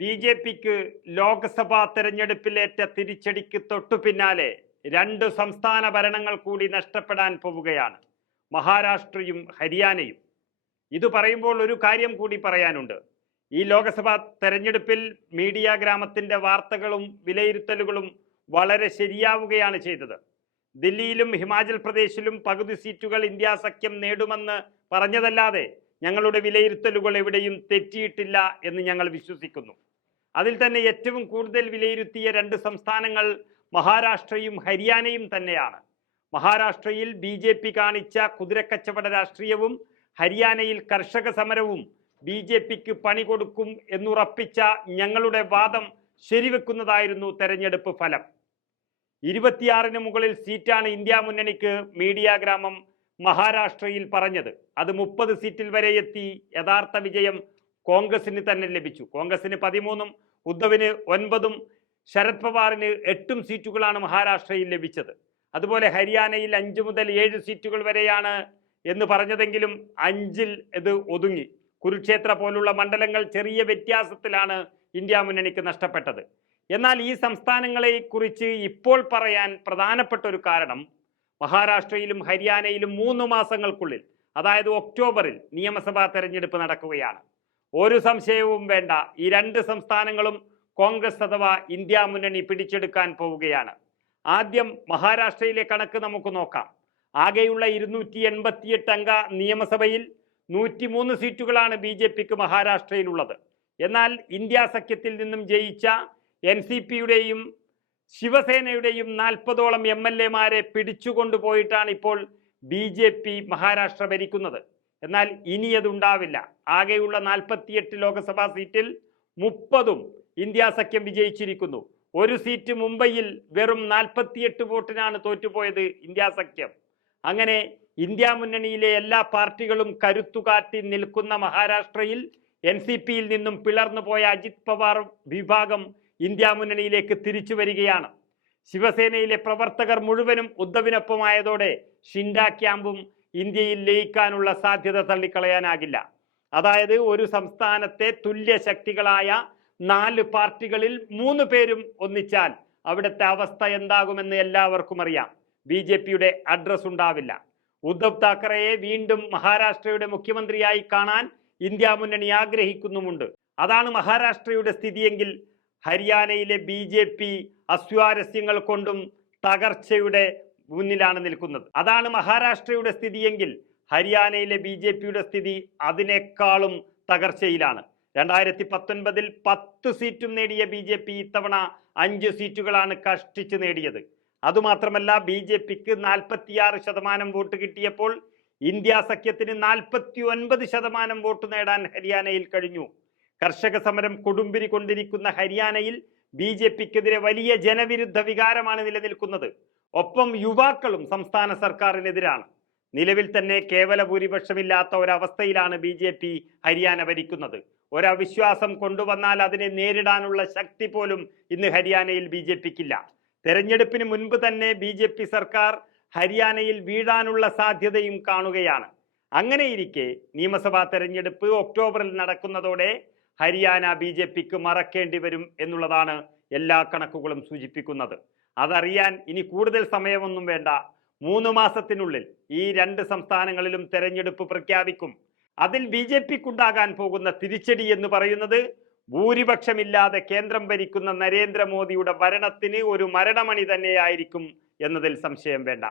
ബി.ജെ.പിക്ക് ലോക്സഭാ തെരഞ്ഞെടുപ്പിലേറ്റ തിരിച്ചടിക്ക് തൊട്ടു പിന്നാലെ രണ്ട് സംസ്ഥാന ഭരണങ്ങൾ കൂടി നഷ്ടപ്പെടാൻ പോവുകയാണ്, മഹാരാഷ്ട്രയും ഹരിയാനയും. ഇത് പറയുമ്പോൾ ഒരു കാര്യം കൂടി പറയാനുണ്ട്. ഈ ലോക്സഭാ തെരഞ്ഞെടുപ്പിൽ മീഡിയ ഗ്രാമത്തിന്റെ വാർത്തകളും വിലയിരുത്തലുകളും വളരെ ശരിയാവുകയാണ് ചെയ്തത്. ദില്ലിയിലും ഹിമാചൽ പ്രദേശിലും പകുതി സീറ്റുകൾ ഇന്ത്യ സഖ്യം നേടുമെന്ന് പറഞ്ഞതല്ലാതെ ഞങ്ങളുടെ വിലയിരുത്തലുകൾ എവിടെയും തെറ്റിയിട്ടില്ല എന്ന് ഞങ്ങൾ വിശ്വസിക്കുന്നു. അതിൽ തന്നെ ഏറ്റവും കൂടുതൽ വിലയിരുത്തിയ രണ്ട് സംസ്ഥാനങ്ങൾ മഹാരാഷ്ട്രയും ഹരിയാനയും തന്നെയാണ്. മഹാരാഷ്ട്രയിൽ ബി.ജെ.പി കാണിച്ച കുതിരക്കച്ചവട രാഷ്ട്രീയവും ഹരിയാനയിൽ കർഷക സമരവും ബി.ജെ.പിക്ക് പണി കൊടുക്കും എന്നുറപ്പിച്ച ഞങ്ങളുടെ വാദം ശരിവെക്കുന്നതായിരുന്നു തെരഞ്ഞെടുപ്പ് ഫലം. 26-ന് മുകളിൽ സീറ്റാണ് ഇന്ത്യ മുന്നണിക്ക് മീഡിയ ഗ്രാമം മഹാരാഷ്ട്രയിൽ പറഞ്ഞത്. അത് 30 സീറ്റിൽ വരെ എത്തി. യഥാർത്ഥ വിജയം കോൺഗ്രസിന് തന്നെ ലഭിച്ചു. കോൺഗ്രസിന് 13-ഉം ഉദ്ധവിന് 9-ഉം ശരത് പവാറിന് 8-ഉം സീറ്റുകളാണ് മഹാരാഷ്ട്രയിൽ ലഭിച്ചത്. അതുപോലെ ഹരിയാനയിൽ 5 മുതൽ 7 സീറ്റുകൾ വരെയാണ് എന്ന് പറഞ്ഞതെങ്കിലും 5-ൽ ഇത് ഒതുങ്ങി. കുരുക്ഷേത്ര പോലുള്ള മണ്ഡലങ്ങൾ ചെറിയ വ്യത്യാസത്തിലാണ് ഇന്ത്യ മുന്നണിക്ക് നഷ്ടപ്പെട്ടത്. എന്നാൽ ഈ സംസ്ഥാനങ്ങളെ കുറിച്ച് ഇപ്പോൾ പറയാൻ പ്രധാനപ്പെട്ട ഒരു കാരണം, മഹാരാഷ്ട്രയിലും ഹരിയാനയിലും 3 മാസങ്ങൾക്കുള്ളിൽ, അതായത് ഒക്ടോബറിൽ നിയമസഭാ തെരഞ്ഞെടുപ്പ് നടക്കുകയാണ്. ഒരു സംശയവും വേണ്ട, ഈ രണ്ട് സംസ്ഥാനങ്ങളും കോൺഗ്രസ് അഥവാ ഇന്ത്യ മുന്നണി പിടിച്ചെടുക്കാൻ പോവുകയാണ്. ആദ്യം മഹാരാഷ്ട്രയിലെ കണക്ക് നമുക്ക് നോക്കാം. ആകെയുള്ള 288 അംഗ നിയമസഭയിൽ 103 സീറ്റുകളാണ് ബി.ജെ.പിക്ക് മഹാരാഷ്ട്രയിലുള്ളത്. എന്നാൽ ഇന്ത്യ സഖ്യത്തിൽ നിന്നും ജയിച്ച NCPയുടെയും ശിവസേനയുടെയും 40ഓളം MLA-മാരെ പിടിച്ചുകൊണ്ടുപോയിട്ടാണ് ഇപ്പോൾ ബി.ജെ.പി മഹാരാഷ്ട്ര ഭരിക്കുന്നത്. എന്നാൽ ഇനി അതുണ്ടാവില്ല. ആകെയുള്ള 48 ലോക്സഭാ സീറ്റിൽ 30ഉം ഇന്ത്യ സഖ്യം വിജയിച്ചിരിക്കുന്നു. ഒരു സീറ്റ് മുംബൈയിൽ വെറും 48 വോട്ടിനാണ് തോറ്റുപോയത് ഇന്ത്യ സഖ്യം. അങ്ങനെ ഇന്ത്യ മുന്നണിയിലെ എല്ലാ പാർട്ടികളും കരുത്തുകാട്ടി നിൽക്കുന്ന മഹാരാഷ്ട്രയിൽ NCPയിൽ നിന്നും പിളർന്നു പോയ അജിത് പവാർ വിഭാഗം ഇന്ത്യ മുന്നണിയിലേക്ക് തിരിച്ചു വരികയാണ്. ശിവസേനയിലെ പ്രവർത്തകർ മുഴുവനും ഉദ്ധവിനൊപ്പമായതോടെ ഷിൻഡ ക്യാമ്പും ഇന്ത്യയിൽ ലയിക്കാനുള്ള സാധ്യത തള്ളിക്കളയാനാകില്ല. അതായത് ഒരു സംസ്ഥാനത്തെ തുല്യ ശക്തികളായ 4 പാർട്ടികളിൽ 3 പേരും ഒന്നിച്ചാൽ അവിടുത്തെ അവസ്ഥ എന്താകുമെന്ന് എല്ലാവർക്കും അറിയാം. ബി.ജെ.പിയുടെ അഡ്രസ് ഉണ്ടാവില്ല. ഉദ്ധവ് താക്കറെയെ വീണ്ടും മഹാരാഷ്ട്രയുടെ മുഖ്യമന്ത്രിയായി കാണാൻ ഇന്ത്യ മുന്നണി ആഗ്രഹിക്കുന്നുമുണ്ട്. അതാണ് മഹാരാഷ്ട്രയുടെ സ്ഥിതിയെങ്കിൽ ഹരിയാനയിലെ ബി.ജെ.പി അസ്വാരസ്യങ്ങൾ കൊണ്ടും തകർച്ചയുടെ മുന്നിലാണ് നിൽക്കുന്നത്. അതാണ് മഹാരാഷ്ട്രയുടെ സ്ഥിതിയെങ്കിൽ ഹരിയാനയിലെ ബി.ജെ.പിയുടെ സ്ഥിതി അതിനേക്കാളും തകർച്ചയിലാണ്. 2019-ൽ 10 സീറ്റും നേടിയ ബി.ജെ.പി ഇത്തവണ 5 സീറ്റുകളാണ് കഷ്ടിച്ച് നേടിയത്. അതുമാത്രമല്ല, ബി.ജെ.പിക്ക് 46% വോട്ട് കിട്ടിയപ്പോൾ ഇന്ത്യ സഖ്യത്തിന് 49% വോട്ട് നേടാൻ ഹരിയാനയിൽ കഴിഞ്ഞു. കർഷക സമരം കൊടുമ്പിരി കൊണ്ടിരിക്കുന്ന ഹരിയാനയിൽ ബി.ജെ.പിക്കെതിരെ വലിയ ജനവിരുദ്ധ വികാരമാണ് നിലനിൽക്കുന്നത്. ഒപ്പം യുവാക്കളും സംസ്ഥാന സർക്കാരിനെതിരാണ്. നിലവിൽ തന്നെ കേവല ഭൂരിപക്ഷമില്ലാത്ത ഒരവസ്ഥയിലാണ് ബി.ജെ.പി ഹരിയാന ഭരിക്കുന്നത്. ഒരവിശ്വാസം കൊണ്ടുവന്നാൽ അതിനെ നേരിടാനുള്ള ശക്തി പോലും ഇന്ന് ഹരിയാനയിൽ ബി.ജെ.പിക്കില്ല. തെരഞ്ഞെടുപ്പിന് മുൻപ് തന്നെ ബി.ജെ.പി സർക്കാർ ഹരിയാനയിൽ വീഴാനുള്ള സാധ്യതയും കാണുകയാണ്. അങ്ങനെയിരിക്കെ നിയമസഭാ തെരഞ്ഞെടുപ്പ് ഒക്ടോബറിൽ നടക്കുന്നതോടെ ഹരിയാന ബി.ജെ.പിക്ക് മറക്കേണ്ടി വരും എന്നുള്ളതാണ് എല്ലാ കണക്കുകളും സൂചിപ്പിക്കുന്നത്. അതറിയാൻ ഇനി കൂടുതൽ സമയമൊന്നും വേണ്ട. 3 മാസത്തിനുള്ളിൽ ഈ 2 സംസ്ഥാനങ്ങളിലും തെരഞ്ഞെടുപ്പ് പ്രഖ്യാപിക്കും. അതിൽ ബി.ജെ.പിക്കുണ്ടാകാൻ പോകുന്ന തിരിച്ചടി എന്ന് പറയുന്നത് ഭൂരിപക്ഷമില്ലാതെ കേന്ദ്രം ഭരിക്കുന്ന നരേന്ദ്രമോദിയുടെ ഭരണത്തിന് ഒരു മരണമണി തന്നെയായിരിക്കും എന്നതിൽ സംശയം വേണ്ട.